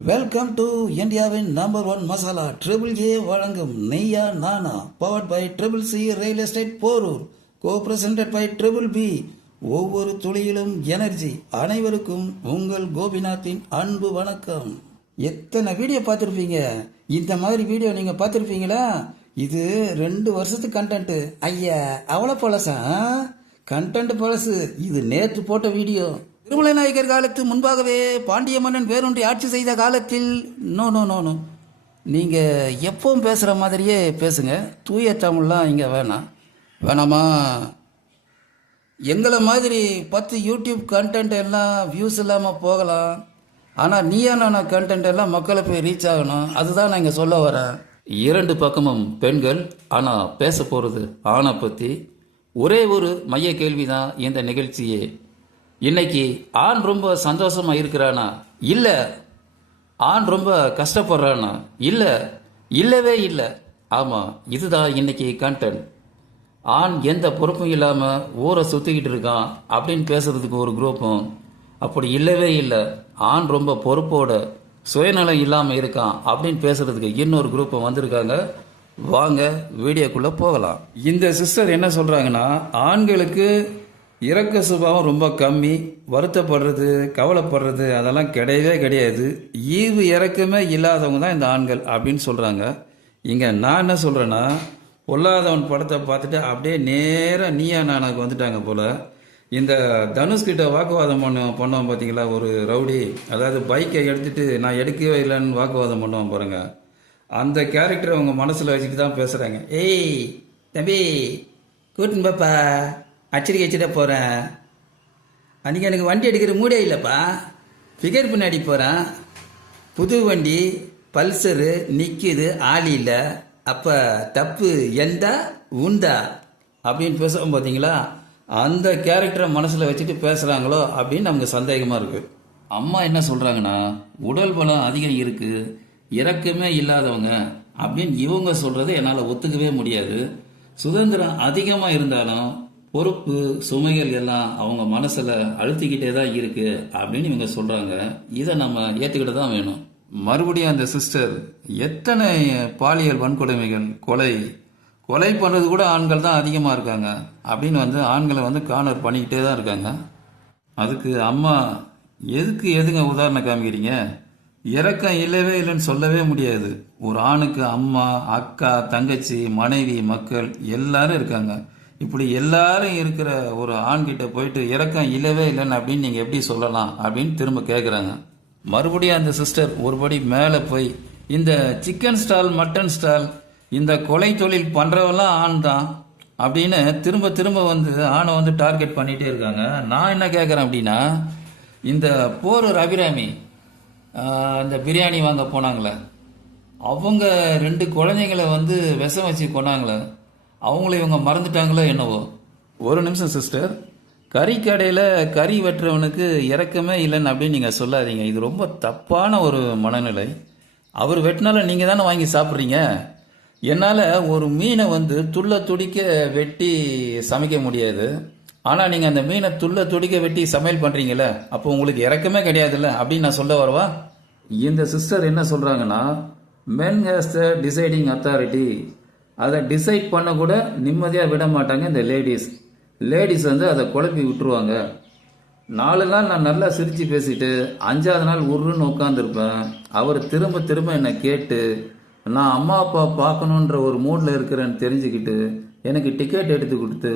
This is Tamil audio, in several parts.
வெல்கம் டு இந்தியாவின் நம்பர் 1 மசாலா ட்ரிபிள் ஏ வழங்கும் Neeya Naana powered by triple C real estate Porur co presented by triple B. ஒவ்வொரு துளியிலும் எனர்ஜி. அனைவருக்கும் உங்கள் கோபிநாத்தின் அன்பு வணக்கம். எத்தனை வீடியோ பார்த்துருப்பீங்க? இந்த மாதிரி வீடியோ நீங்க பார்த்துருப்பீங்களா? இது 2 வருஷத்துக்கு கண்டென்ட். ஐயா அவ்வளோ பழசா? கண்டென்ட் பழசு. இது நேற்று போட்ட வீடியோ. திருமலை நாயக்கர் காலத்து முன்பாகவே பாண்டிய மன்னன் வேரூன்றி ஆட்சி செய்த காலத்தில் நோ நோ நோ நோ நீங்கள் எப்பவும் பேசுகிற மாதிரியே பேசுங்க. தூய தமிழ்லாம் இங்கே வேணாமா? எங்களை மாதிரி 10 யூடியூப் கண்டென்ட் எல்லாம் வியூஸ் இல்லாமல் போகலாம். ஆனால் நீயான கண்டென்ட் எல்லாம் மக்களை போய் ரீச் ஆகணும். அதுதான் நான் இங்கே சொல்ல வரேன். 2 பக்கமும் பெண்கள், ஆனால் பேச போகிறது ஆணை பற்றி. ஒரே ஒரு மைய கேள்வி தான் இந்த நிகழ்ச்சியே. இன்னைக்கு ஆண் ரொம்ப சந்தோஷமா இருக்கிறானா? இல்லை. ஆண் ரொம்ப கஷ்டப்படுறானா? இல்லை, இல்லவே இல்லை. ஆமாம், இதுதான் இன்னைக்கு கண்டென்ட். ஆண் எந்த பொறுப்பும் இல்லாமல் ஊரை சுற்றிக்கிட்டு இருக்கான் அப்படின்னு பேசுறதுக்கு ஒரு குரூப்பும், அப்படி இல்லவே இல்லை ஆண் ரொம்ப பொறுப்போட சுயநலம் இல்லாமல் இருக்கான் அப்படின்னு பேசுறதுக்கு இன்னொரு குரூப்பும் வந்திருக்காங்க. வாங்க வீடியோக்குள்ளே போகலாம். இந்த சிஸ்டர் என்ன சொல்கிறாங்கன்னா, ஆண்களுக்கு இரக்க சுபாவம் ரொம்ப கம்மி, வருத்தப்படுறது கவலைப்படுறது அதெல்லாம் கிடையவே கிடையாது, ஈவு இறக்கமே இல்லாதவங்க தான் இந்த ஆண்கள் அப்படின்னு சொல்கிறாங்க. இங்கே நான் என்ன சொல்கிறேன்னா, பொல்லாதவன் படத்தை பார்த்துட்டு அப்படியே நேராக நீயா நானாக்கு வந்துட்டாங்க போல். இந்த தனுஷ்கிட்ட வாக்குவாதம் பண்ணுவோம் பார்த்தீங்களா, ஒரு ரவுடி, அதாவது பைக்கை எடுத்துகிட்டு நான் எடுக்கவே இல்லைன்னு வாக்குவாதம் பண்ணுவோம் பாருங்க. அந்த கேரக்டரை அவங்க மனசில் வச்சுட்டு தான் பேசுகிறாங்க. ஏய் தம்பி, கூட்டின்னு பாப்பா, அச்சடிக்க போகிறேன். அன்றைக்கி எனக்கு வண்டி எடுக்கிற மூடே இல்லைப்பா, ஃபிகர் பின்னாடி போகிறேன், புது வண்டி பல்சரு நிற்கிது, ஆளி இல்லை, அப்போ தப்பு எந்தா உண்டா அப்படின்னு பேசுவோம் பார்த்தீங்களா. அந்த கேரக்டரை மனசில் வச்சுட்டு பேசுகிறாங்களோ அப்படின்னு நமக்கு சந்தேகமாக இருக்குது. அம்மா என்ன சொல்கிறாங்கன்னா, உடல் பலம் அதிகம் இருக்குது, இரக்கமே இல்லாதவங்க அப்படின்னு இவங்க சொல்கிறத என்னால் ஒத்துக்கவே முடியாது. சுதந்திரம் அதிகமாக இருந்தாலும் பொறுப்பு சுமைகள் எல்லாம் அவங்க மனசில் அழுத்திக்கிட்டே தான் இருக்கு அப்படின்னு இவங்க சொல்கிறாங்க. இதை நம்ம ஏற்றுக்கிட்டு தான் வேணும். மறுபடியும் அந்த சிஸ்டர், எத்தனை பாலியல் வன்கொடுமைகள், கொலை பண்ணுறது கூட ஆண்கள் தான் அதிகமாக இருக்காங்க அப்படின்னு ஆண்களை கார்னர் பண்ணிக்கிட்டே தான் இருக்காங்க. அதுக்கு அம்மா எதுங்க உதாரணம் காமிக்கிறீங்க? இறக்கம் இல்லவே இல்லைன்னு சொல்லவே முடியாது. ஒரு ஆணுக்கு அம்மா, அக்கா, தங்கச்சி, மனைவி, மக்கள் எல்லாரும் இருக்காங்க. இப்படி எல்லாரும் இருக்கிற ஒரு ஆண்கிட்ட போயிட்டு இறக்கம் இல்லவே இல்லைன்னு அப்படின்னு நீங்கள் எப்படி சொல்லலாம் அப்படின்னு திரும்ப கேட்குறாங்க. மறுபடியும் அந்த சிஸ்டர் ஒருபடி மேலே போய், இந்த சிக்கன் ஸ்டால், மட்டன் ஸ்டால், இந்த கொலை தொழில் பண்ணுறவெல்லாம் ஆண் தான் அப்படின்னு திரும்ப ஆணை டார்கெட் பண்ணிகிட்டே இருக்காங்க. நான் என்ன கேட்குறேன் அப்படின்னா, இந்த போரூர் அபிராமி இந்த பிரியாணி வாங்க போனாங்களே, அவங்க 2 குழந்தைங்களை விஷம் வச்சு கொண்டாங்களே, அவங்கள இவங்க மறந்துட்டாங்களோ என்னவோ. ஒரு நிமிஷம் சிஸ்டர், கறி கடையில் கறி வெட்டுறவனுக்கு இறக்கமே இல்லைன்னு அப்படின்னு நீங்கள் சொல்லாதீங்க. இது ரொம்ப தப்பான ஒரு மனநிலை. அவர் வெட்டினாலும் நீங்கள் தானே வாங்கி சாப்பிட்றீங்க. என்னால் ஒரு மீனை துள்ள துடிக்க வெட்டி சமைக்க முடியாது, ஆனால் நீங்கள் அந்த மீனை துள்ள துடிக்க வெட்டி சமையல் பண்ணுறீங்களே, அப்போ உங்களுக்கு இறக்கமே கிடையாதுல்ல அப்படின்னு நான் சொல்ல வரவா. இந்த சிஸ்டர் என்ன சொல்கிறாங்கன்னா, மென் ஹேஸ் த டிசைடிங் அத்தாரிட்டி. அதை டிசைட் பண்ண கூட நிம்மதியாக விட மாட்டாங்க இந்த லேடிஸ் அதை குழப்பி விட்டுருவாங்க. 4 நாள் நான் நல்லா சிரித்து பேசிட்டு 5ஆவது நாள் உருன்னு உட்காந்துருப்பேன். அவர் திரும்ப என்னை கேட்டு, நான் அம்மா அப்பா பார்க்கணுன்ற ஒரு மூடில் இருக்கிறேன்னு தெரிஞ்சுக்கிட்டு எனக்கு டிக்கெட் எடுத்து கொடுத்து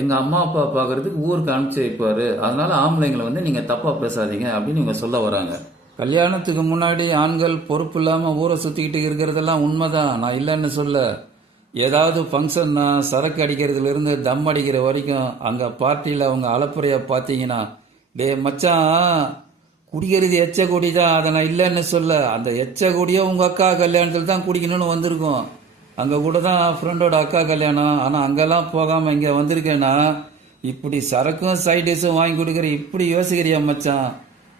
எங்கள் அம்மா அப்பா பார்க்கறதுக்கு ஊருக்கு அனுப்பிச்சி வைப்பார். அதனால ஆம்பளைங்களை நீங்கள் தப்பாக பேசாதீங்க அப்படின்னு இவங்க சொல்ல வராங்க. கல்யாணத்துக்கு முன்னாடி ஆண்கள் பொறுப்பு இல்லாமல் ஊரை சுற்றிக்கிட்டு இருக்கிறதெல்லாம் உண்மைதான், நான் இல்லைன்னு சொல்ல. ஏதாவது ஃபங்க்ஷன்னா சரக்கு அடிக்கிறதுலேருந்து தம் அடிக்கிற வரைக்கும் அங்கே பார்ட்டியில் அவங்க அலப்புறையை பார்த்தீங்கன்னா, டே மச்சான், குடிக்கிறது எச்ச கொடி தான், அதை நான் இல்லைன்னு சொல்ல. அந்த எச்ச கொடியை உங்கள் அக்கா கல்யாணத்தில் தான் குடிக்கணும்னு வந்திருக்கோம். அங்கே கூட தான் ஃப்ரெண்டோட அக்கா கல்யாணம், ஆனால் அங்கெல்லாம் போகாமல் இங்கே வந்திருக்கேன்னா, இப்படி சரக்கும் சைடிஷும் வாங்கி கொடுக்குற இப்படி யோசிக்கிறியா மச்சான்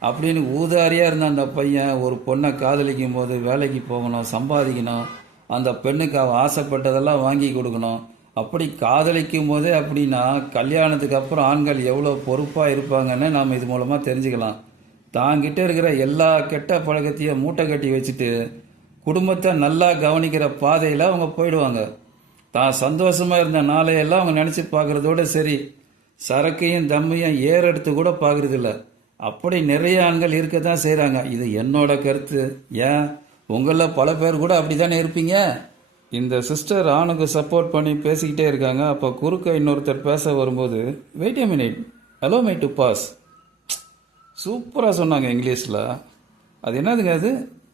அப்படின்னு ஊதாரியாக இருந்த அந்த பையன் ஒரு பொண்ணை காதலிக்கும் போது வேலைக்கு போகணும், சம்பாதிக்கணும், அந்த பெண்ணுக்கு அவன் ஆசைப்பட்டதெல்லாம் வாங்கி கொடுக்கணும். அப்படி காதலிக்கும் போதே அப்படின்னா கல்யாணத்துக்கு அப்புறம் ஆண்கள் எவ்வளோ பொறுப்பாக இருப்பாங்கன்னு நாம் இது மூலமாக தெரிஞ்சுக்கலாம். தாங்கிட்ட இருக்கிற எல்லா கெட்ட பழக்கத்தையும் மூட்டை கட்டி வச்சுட்டு குடும்பத்தை நல்லா கவனிக்கிற பாதையில் அவங்க போயிடுவாங்க. தான் சந்தோஷமா இருந்த நாளையெல்லாம் அவங்க நினச்சி பார்க்குறதோட சரி, சரக்கையும் தம்மையும் ஏறெடுத்து கூட பார்க்குறதில்ல. அப்படி நிறைய ஆண்கள் இருக்க தான் செய்கிறாங்க. இது என்னோட கருத்து. ஏன் உங்களில் பல பேர் கூட அப்படி தானே இருப்பீங்க. இந்த சிஸ்டர் ஆணுக்கு சப்போர்ட் பண்ணி பேசிக்கிட்டே இருக்காங்க. அப்போ குறுக்க இன்னொருத்தர் பேச வரும்போது, wait a minute, allow me to pass. சூப்பராக சொன்னாங்க இங்கிலீஷில். அது என்னதுங்க அது?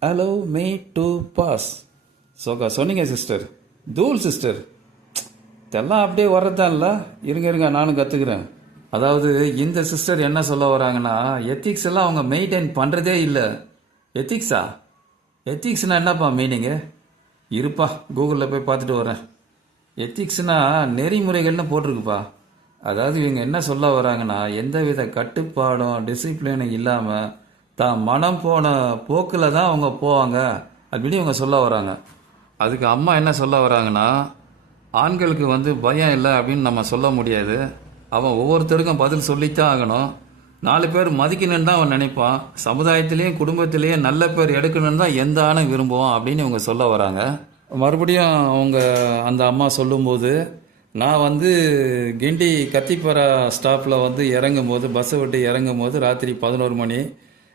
Allow me to pass. சோகா சொன்னீங்க சிஸ்டர். தூள் சிஸ்டர். இதெல்லாம் அப்படியே வர்றதான் இல்லை. இருங்க நானும் கற்றுக்குறேன். அதாவது இந்த சிஸ்டர் என்ன சொல்ல வராங்கன்னா, எத்திக்ஸ் எல்லாம் அவங்க மெயின்டைன் பண்ணுறதே இல்லை. எத்திக்ஸா? எத்திக்ஸ்னா என்னப்பா மீனிங்கு? இருப்பா, கூகுளில் போய் பார்த்துட்டு வரேன். எத்திக்ஸ்னா நெறிமுறைகள்னு போட்டிருக்குப்பா. அதாவது இவங்க என்ன சொல்ல வராங்கன்னா, எந்தவித கட்டுப்பாடும் டிசிப்ளினும் இல்லாமல் தான் மனம் போன போக்கில் தான் அவங்க போவாங்க அப்படின்னு இவங்க சொல்ல வராங்க. அதுக்கு அம்மா என்ன சொல்ல வராங்கன்னா, ஆண்களுக்கு பயம் இல்லை அப்படின்னு நம்ம சொல்ல முடியாது. அவன் ஒவ்வொருத்தருக்கும் பதில் சொல்லித்தான் ஆகணும். 4 பேர் மதிக்கணும்னு தான் அவன் நினைப்பான். சமுதாயத்திலையும் குடும்பத்திலையும் நல்ல பேர் எடுக்கணும்னு தான் எந்த ஆணும் விரும்புவான் அப்படின்னு இவங்க சொல்ல வராங்க. மறுபடியும் அவங்க அந்த அம்மா சொல்லும்போது, நான் கிண்டி கத்திப்பரா ஸ்டாப்பில் இறங்கும் போது, பஸ்ஸை விட்டு இறங்கும் போது ராத்திரி 11 மணி,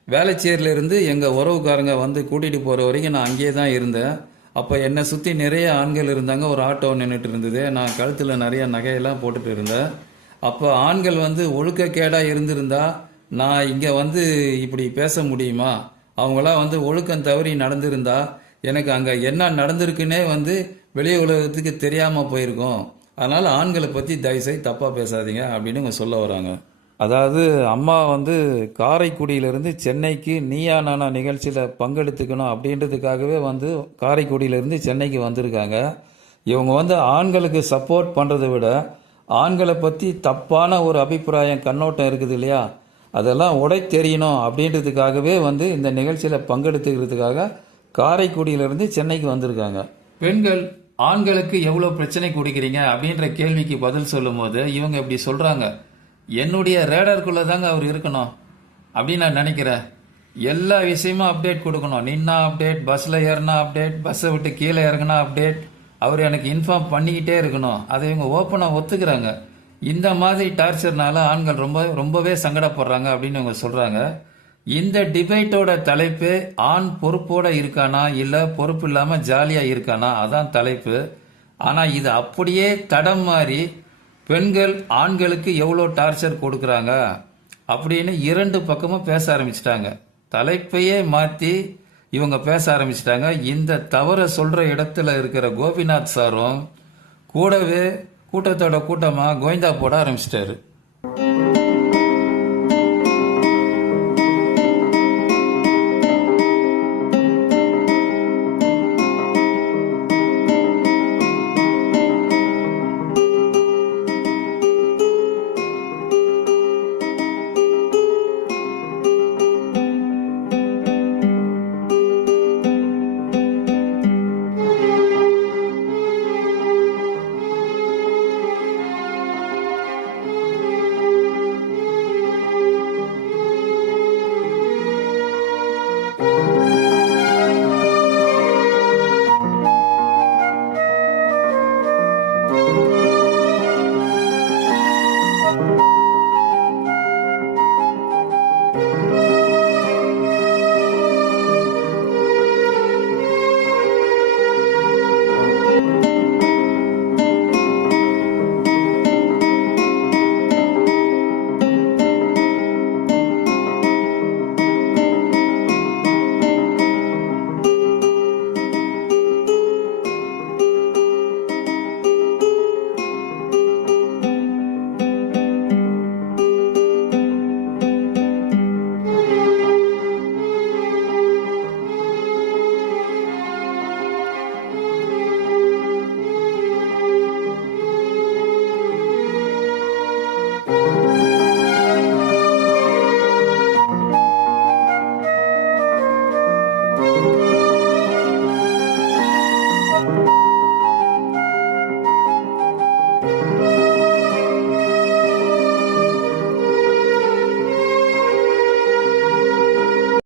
வேளச்சேரியிலேருந்து எங்கள் உறவுக்காரங்க கூட்டிகிட்டு போகிற வரைக்கும் நான் அங்கேயே தான் இருந்தேன். அப்போ என்னை சுற்றி நிறைய ஆண்கள் இருந்தாங்க. ஒரு ஆட்டோ நின்றுட்டு இருந்தது. நான் கழுத்தில் நிறைய நகையெல்லாம் போட்டுட்டு இருந்தேன். அப்போ ஆண்கள் ஒழுக்கக்கேடாக இருந்திருந்தா நான் இங்கே இப்படி பேச முடியுமா? அவங்களாம் ஒழுக்கம் தவறி நடந்திருந்தா எனக்கு அங்கே என்ன நடந்திருக்குன்னே வெளி உலகத்துக்கு தெரியாமல் போயிருக்கோம். அதனால் ஆண்களை பற்றி தயவுசெய்து தப்பாக பேசாதீங்க அப்படின்னு இவங்க சொல்ல வராங்க. அதாவது அம்மா காரைக்குடியிலேருந்து சென்னைக்கு நீயா நானா நிகழ்ச்சியில் பங்கெடுத்துக்கணும் அப்படின்றதுக்காகவே காரைக்குடியிலேருந்து சென்னைக்கு வந்திருக்காங்க. இவங்க ஆண்களுக்கு சப்போர்ட் பண்ணுறதை விட ஆண்களை பற்றி தப்பான ஒரு அபிப்பிராயம் கண்ணோட்டம் இருக்குது இல்லையா, அதெல்லாம் உடை தெரியணும் அப்படின்றதுக்காகவே இந்த நிகழ்ச்சியில் பங்கெடுத்துக்கிறதுக்காக காரைக்குடியிலேருந்து சென்னைக்கு வந்திருக்காங்க. பெண்கள் ஆண்களுக்கு எவ்வளோ பிரச்சனை கொடுக்குறீங்க அப்படின்ற கேள்விக்கு பதில் சொல்லும் போது இவங்க இப்படி சொல்கிறாங்க, என்னுடைய ரேடருக்குள்ளே தாங்க அவர் இருக்கணும் அப்படின்னு நான் நினைக்கிறேன். எல்லா விஷயமும் அப்டேட் கொடுக்கணும். நின்னா அப்டேட், பஸ்ஸில் ஏறினா அப்டேட், பஸ்ஸை விட்டு கீழே இறங்கினா அப்டேட், அவர் எனக்கு இன்ஃபார்ம் பண்ணிக்கிட்டே இருக்கணும். அதை இவங்க ஓப்பனாக ஒத்துக்கிறாங்க. இந்த மாதிரி டார்ச்சர்னால ஆண்கள் ரொம்பவே சங்கடப்படுறாங்க அப்படின்னு இவங்க சொல்கிறாங்க. இந்த டிபேட்டோட தலைப்பு ஆண் பொறுப்போட இருக்கானா இல்லை பொறுப்பு இல்லாமல் ஜாலியாக இருக்கானா, அதான் தலைப்பு. ஆனால் இது அப்படியே தடம் மாறி பெண்கள் ஆண்களுக்கு எவ்வளோ டார்ச்சர் கொடுக்குறாங்க அப்படின்னு 2 பக்கமும் பேச ஆரம்பிச்சிட்டாங்க. தலைப்பையே மாற்றி இவங்க பேச ஆரம்பிச்சிட்டாங்க. இந்த தவறை சொல்கிற இடத்துல இருக்கிற கோபிநாத் சாரும் கூடவே கூட்டத்தோட கூட்டமாக கோவிந்தா போட ஆரம்பிச்சிட்டாரு.